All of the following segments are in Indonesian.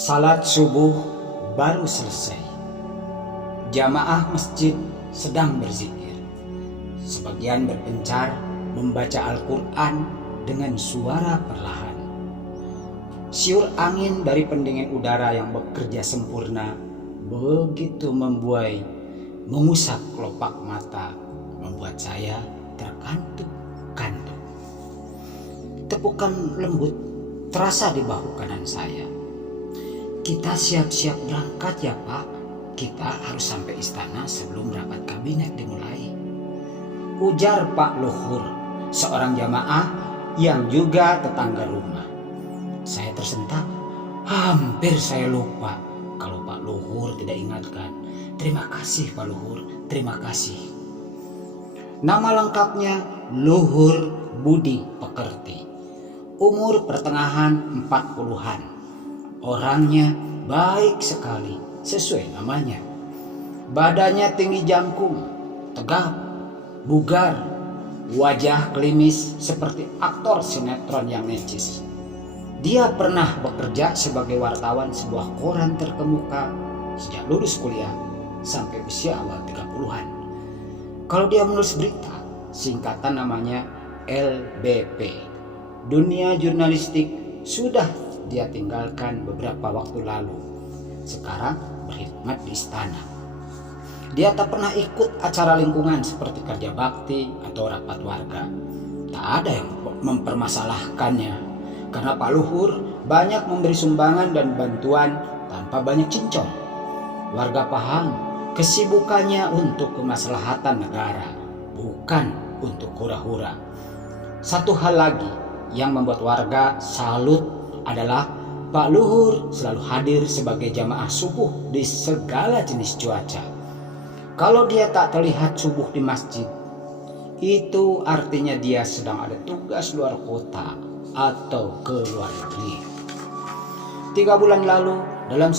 Salat subuh baru selesai. Jamaah masjid sedang berzikir. Sebagian berpencar membaca Al-Quran dengan suara perlahan. Siur angin dari pendingin udara yang bekerja sempurna begitu membuai, mengusap kelopak mata, membuat saya terkantuk-kantuk. Tepukan lembut terasa di bahu kanan saya. Kita siap-siap berangkat ya Pak. Kita harus sampai istana sebelum rapat kabinet dimulai. Ujar Pak Luhur, seorang jamaah yang juga tetangga rumah. Saya tersentak. Hampir saya lupa kalau Pak Luhur tidak ingatkan. Terima kasih Pak Luhur, terima kasih. Nama lengkapnya Luhur Budi Pekerti. Umur pertengahan 40-an. Orangnya baik sekali, sesuai namanya. Badannya tinggi jangkung, tegap, bugar, wajah klimis seperti aktor sinetron yang necis. Dia pernah bekerja sebagai wartawan sebuah koran terkemuka sejak lulus kuliah sampai usia awal 30-an. Kalau dia menulis berita, singkatan namanya LBP. Dunia jurnalistik sudah dia tinggalkan beberapa waktu lalu. Sekarang berkhidmat di istana. Dia tak pernah ikut acara lingkungan seperti kerja bakti atau rapat warga. Tak ada yang mempermasalahkannya, karena Pak Luhur banyak memberi sumbangan dan bantuan tanpa banyak cincong. Warga paham kesibukannya untuk kemaslahatan negara, bukan untuk hura-hura. Satu hal lagi yang membuat warga salut adalah Pak Luhur selalu hadir sebagai jamaah subuh di segala jenis cuaca. Kalau dia tak terlihat subuh di masjid, itu artinya dia sedang ada tugas luar kota atau ke luar negeri. 3 bulan lalu, dalam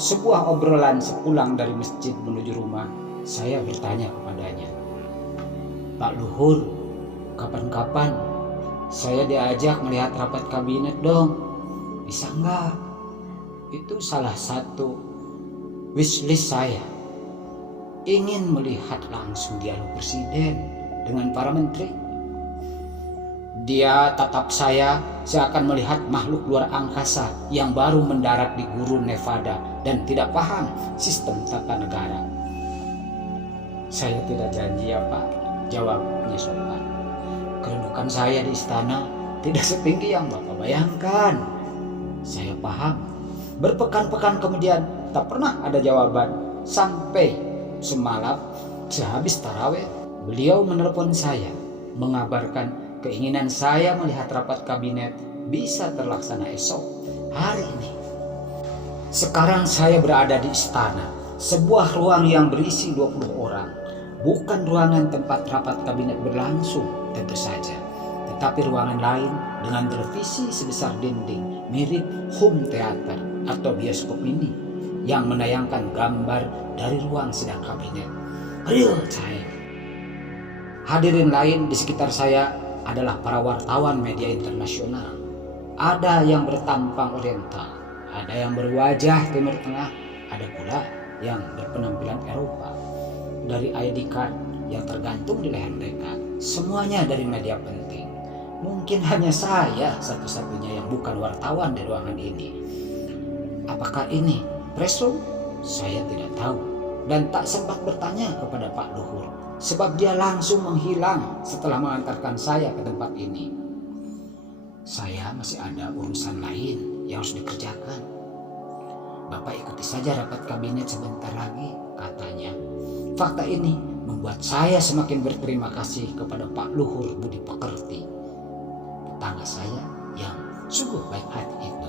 sebuah obrolan sepulang dari masjid menuju rumah, saya bertanya kepadanya, Pak Luhur, kapan-kapan saya diajak melihat rapat kabinet dong. Bisa enggak? Itu salah satu wishlist saya. Ingin melihat langsung dialog presiden dengan para menteri. Dia tatap saya seakan melihat makhluk luar angkasa yang baru mendarat di gurun Nevada dan tidak paham sistem tata negara. Saya tidak janji ya Pak, jawabnya sopan. Kedudukan saya di istana tidak setinggi yang Bapak bayangkan. Saya paham. Berpekan-pekan kemudian tak pernah ada jawaban. Sampai semalam sehabis tarawih, beliau menelepon saya mengabarkan keinginan saya melihat rapat kabinet bisa terlaksana esok hari ini. Sekarang saya berada di istana, sebuah ruang yang berisi 20 orang. Bukan ruangan tempat rapat kabinet berlangsung tentu saja, tetapi ruangan lain dengan televisi sebesar dinding mirip home theater atau bioskop mini yang menayangkan gambar dari ruang sidang kabinet real time. Hadirin lain di sekitar saya adalah para wartawan media internasional. Ada yang bertampang oriental, ada yang berwajah Timur Tengah, ada pula yang berpenampilan Eropa. Dari ID card yang tergantung di leher mereka, semuanya dari media penting. Mungkin hanya saya satu-satunya yang bukan wartawan di ruangan ini. Apakah ini press room? Saya tidak tahu dan tak sempat bertanya kepada Pak Luhur sebab dia langsung menghilang setelah mengantarkan saya ke tempat ini. Saya masih ada urusan lain yang harus dikerjakan. Bapak ikuti saja rapat kabinet sebentar lagi, katanya. Fakta ini membuat saya semakin berterima kasih kepada Pak Luhur Budi Pekerti, tetangga saya yang sungguh baik hati itu.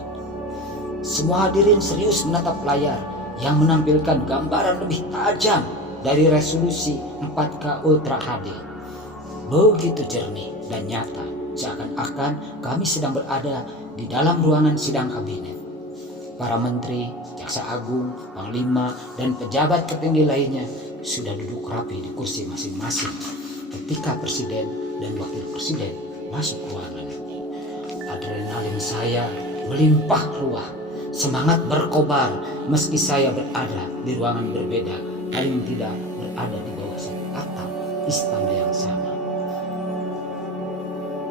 Semua hadirin serius menatap layar yang menampilkan gambaran lebih tajam dari resolusi 4K Ultra HD. Begitu jernih dan nyata, seakan-akan kami sedang berada di dalam ruangan sidang kabinet. Para menteri, jaksa agung, panglima, dan pejabat tertinggi lainnya sudah duduk rapi di kursi masing-masing ketika presiden dan wakil presiden masuk ruangan. Adrenalin saya melimpah ruah semangat berkobar meski saya berada di ruangan berbeda dan tidak berada di bawah satu atap istana yang sama.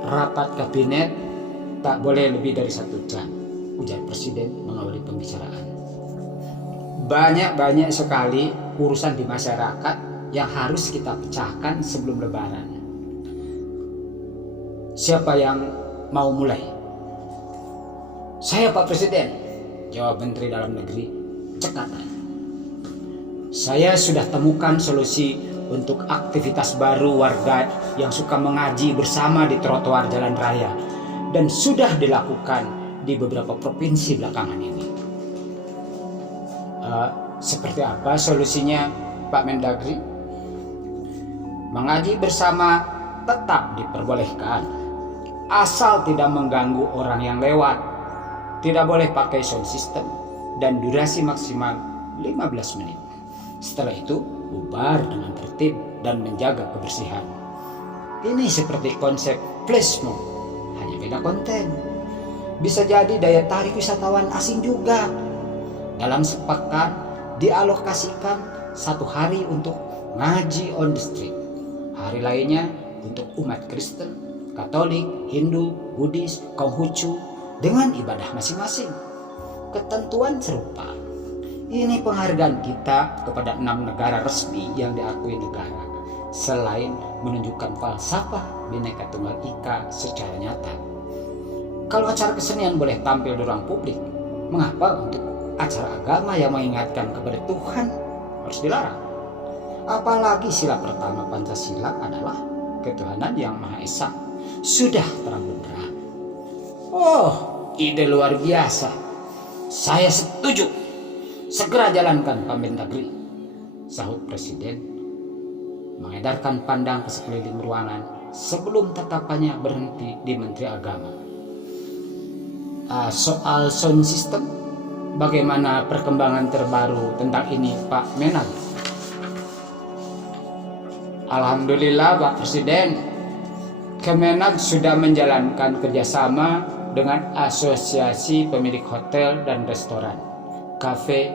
Rapat kabinet tak boleh lebih dari 1 jam, ujar Presiden mengawali pembicaraan. Banyak sekali urusan di masyarakat yang harus kita pecahkan sebelum Lebaran. Siapa yang mau mulai? Saya, Pak Presiden, jawab Menteri Dalam Negeri cekatan. Saya sudah temukan solusi untuk aktivitas baru warga yang suka mengaji bersama di trotoar jalan raya dan sudah dilakukan di beberapa provinsi belakangan ini. Seperti apa solusinya, Pak Mendagri? Mengaji bersama tetap diperbolehkan, asal tidak mengganggu orang yang lewat. Tidak boleh pakai sound system dan durasi maksimal 15 menit. Setelah itu bubar dengan tertib dan menjaga kebersihan. Ini seperti konsep flash mob, hanya beda konten. Bisa jadi daya tarik wisatawan asing juga. Dalam sepekan dialokasikan 1 hari untuk ngaji on the street. Hari lainnya untuk umat Kristen, Katolik, Hindu, Buddhis, Konghucu dengan ibadah masing-masing. Ketentuan serupa. Ini penghargaan kita kepada 6 negara resmi yang diakui negara, selain menunjukkan falsafah Bhinneka Tunggal Ika secara nyata. Kalau acara kesenian boleh tampil di ruang publik, mengapa untuk acara agama yang mengingatkan kepada Tuhan harus dilarang? Apalagi sila pertama Pancasila adalah ketuhanan yang Maha Esa. Sudah terang benderang. Oh, ide luar biasa. Saya setuju. Segera jalankan, Pak Mendagri, sahut Presiden mengedarkan pandang ke sekeliling ruangan sebelum tatapannya berhenti di Menteri Agama. Soal sound system, bagaimana perkembangan terbaru tentang ini, Pak Menag? Alhamdulillah, Pak Presiden, Kemenag sudah menjalankan kerjasama dengan asosiasi pemilik hotel dan restoran, kafe,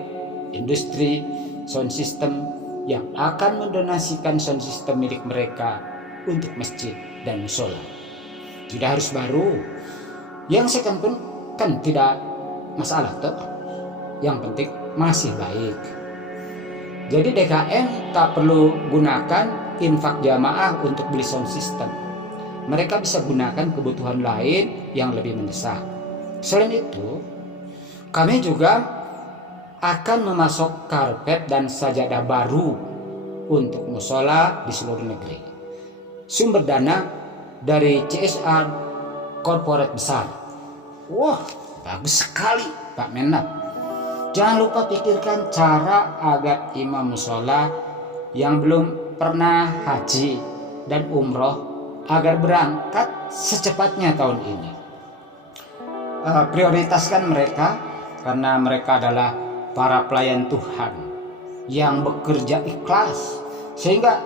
industri, sound system yang akan mendonasikan sound system milik mereka untuk masjid dan musola. Tidak harus baru, yang second pun kan tidak masalah toh. Yang penting masih baik. Jadi DKM tak perlu gunakan infak jamaah untuk beli sound system. Mereka bisa gunakan kebutuhan lain yang lebih mendesak. Selain itu, kami juga akan memasok karpet dan sajadah baru untuk musola di seluruh negeri. Sumber dana dari CSR korporat besar. Wah, bagus sekali, Pak Menag. Jangan lupa pikirkan cara agar imam musola yang belum pernah haji dan umroh agar berangkat secepatnya tahun ini. Prioritaskan mereka karena mereka adalah para pelayan Tuhan yang bekerja ikhlas, sehingga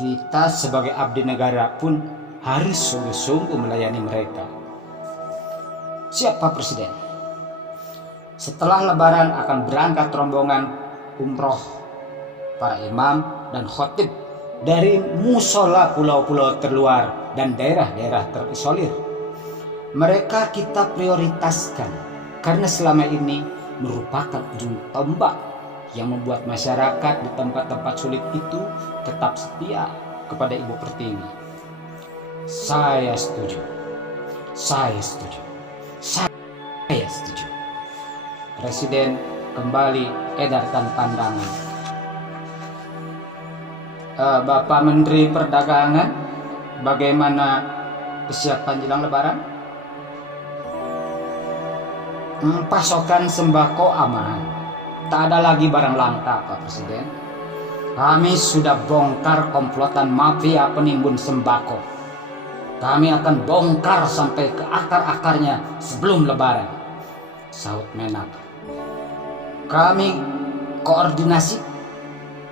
kita sebagai abdi negara pun harus sungguh-sungguh melayani mereka. Siap, Pak Presiden. Setelah Lebaran akan berangkat rombongan umroh para imam dan khotib dari musola pulau-pulau terluar dan daerah-daerah terisolir. Mereka kita prioritaskan karena selama ini merupakan ujung tombak yang membuat masyarakat di tempat-tempat sulit itu tetap setia kepada Ibu Pertiwi. Saya setuju. Saya setuju. Saya setuju. Presiden kembali edarkan pandangan. Bapak Menteri Perdagangan, bagaimana kesiapan jelang Lebaran? Pasokan sembako aman. Tak ada lagi barang langka, Pak Presiden. Kami sudah bongkar komplotan mafia penimbun sembako. Kami akan bongkar sampai ke akar-akarnya sebelum Lebaran, sahut Menag. Kami koordinasi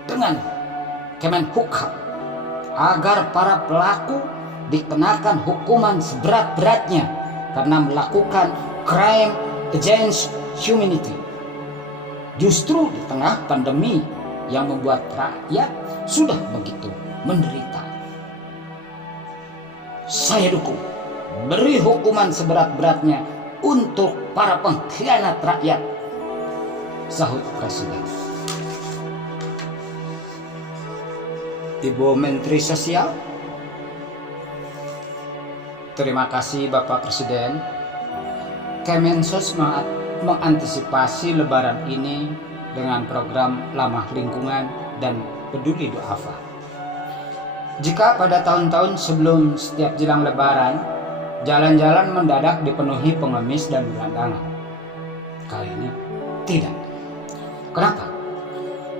dengan Kemenhukam agar para pelaku dikenakan hukuman seberat-beratnya karena melakukan crime against humanity. Justru di tengah pandemi yang membuat rakyat sudah begitu menderita. Saya dukung beri hukuman seberat-beratnya untuk para pengkhianat rakyat, sahut Presiden. Ibu Menteri Sosial. Terima kasih Bapak Presiden. Kemensos mengantisipasi Lebaran ini dengan program Ramah Lingkungan dan Peduli Duafa. Jika pada tahun-tahun sebelum setiap jelang Lebaran, jalan-jalan mendadak dipenuhi pengemis dan gelandangan, kali ini tidak. Kenapa?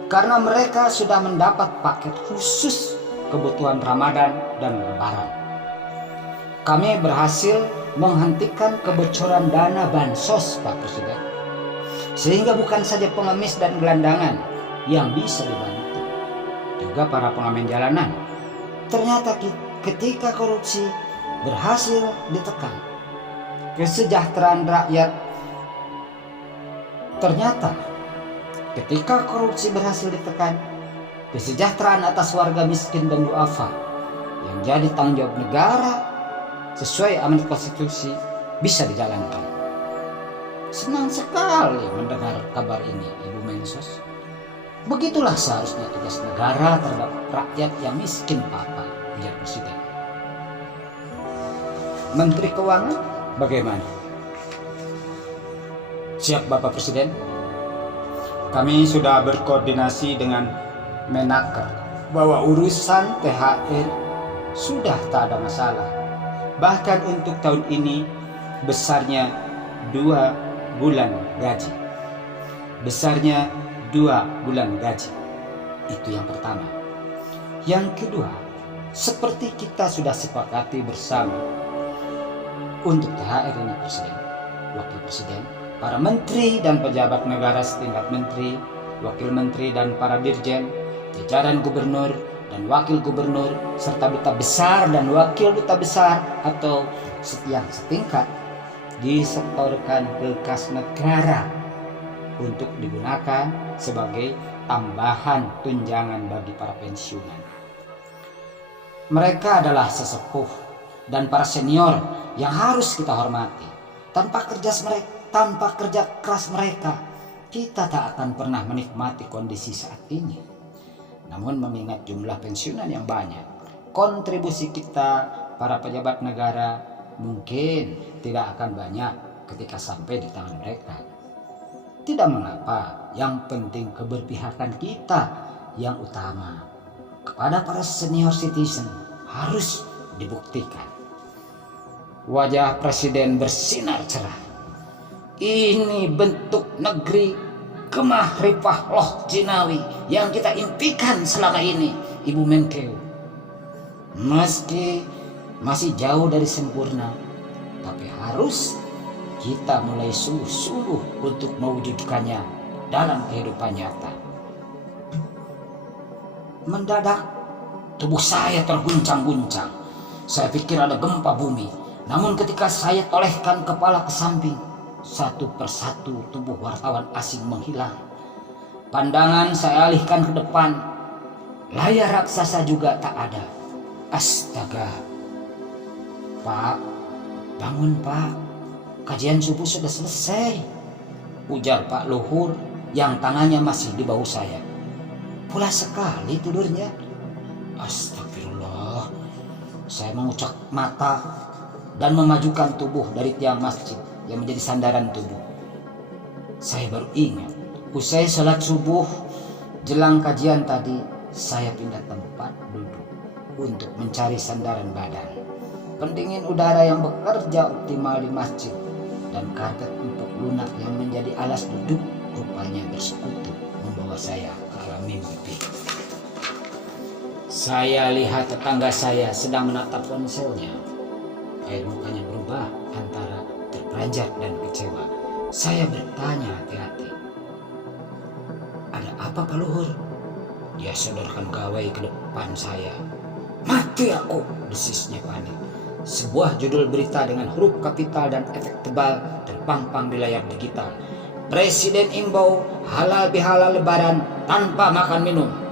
Karena mereka sudah mendapat paket khusus kebutuhan Ramadan dan Lebaran. Kami berhasil menghentikan kebocoran dana bansos, Pak Presiden, sehingga bukan saja pengemis dan gelandangan yang bisa dibantu, juga para pengamen jalanan. Ternyata ketika korupsi berhasil ditekan, kesejahteraan rakyat ketika korupsi berhasil ditekan, kesejahteraan atas warga miskin dan duafa yang jadi tanggung jawab negara sesuai amanat konstitusi bisa dijalankan. Senang sekali mendengar kabar ini, Ibu Mensos. Begitulah seharusnya tugas negara terhadap rakyat yang miskin, Papa, ujar Presiden. Menteri Keuangan bagaimana? Siap Bapak Presiden. Kami sudah berkoordinasi dengan Menaker bahwa urusan THR sudah tak ada masalah. Bahkan untuk tahun ini besarnya 2 bulan gaji. Besarnya 2 bulan gaji. Itu yang pertama. Yang kedua, seperti kita sudah sepakati bersama, untuk THR ini Presiden, Wakil Presiden, para menteri dan pejabat negara setingkat menteri, wakil menteri dan para dirjen, jajaran gubernur dan wakil gubernur, serta duta besar dan wakil duta besar atau yang setingkat disetorkan ke kas negara untuk digunakan sebagai tambahan tunjangan bagi para pensiunan. Mereka adalah sesepuh dan para senior yang harus kita hormati. Tanpa kerja keras mereka, kita tak akan pernah menikmati kondisi saat ini. Namun mengingat jumlah pensiunan yang banyak, kontribusi kita para pejabat negara mungkin tidak akan banyak ketika sampai di tangan mereka. Tidak mengapa, yang penting keberpihakan kita yang utama kepada para senior citizen harus dibuktikan. Wajah Presiden bersinar cerah. Ini bentuk negeri Kemah Ripah Loh Jinawi yang kita impikan selama ini, Ibu Menkeu. Meski masih jauh dari sempurna, tapi harus kita mulai sungguh-sungguh untuk mewujudkannya dalam kehidupan nyata. Mendadak tubuh saya terguncang-guncang. Saya pikir ada gempa bumi. Namun ketika saya tolehkan kepala ke samping, satu persatu tubuh wartawan asing menghilang. Pandangan saya alihkan ke depan. Layar raksasa juga tak ada. Astaga. Pak, bangun Pak. Kajian subuh sudah selesai, ujar Pak Luhur yang tangannya masih di bahu saya. Pulas sekali tidurnya. Astagfirullah. Saya mengucek mata dan memajukan tubuh dari tiang masjid yang menjadi sandaran tubuh. Saya baru ingat, usai sholat subuh jelang kajian tadi, saya pindah tempat duduk untuk mencari sandaran badan. Pendingin udara yang bekerja optimal di masjid dan karpet empuk lunak yang menjadi alas duduk rupanya bersekutu membawa saya ke alam mimpi. Saya lihat tetangga saya sedang menatap ponselnya. Air mukanya berubah antara terperanjat dan kecewa. Saya bertanya hati-hati, ada apa Pak Luhur? Dia sodorkan gawai ke depan saya. Mati aku, desisnya panik. Sebuah judul berita dengan huruf kapital dan efek tebal terpampang di layar digital. Presiden imbau halal bihalal lebaran tanpa makan minum.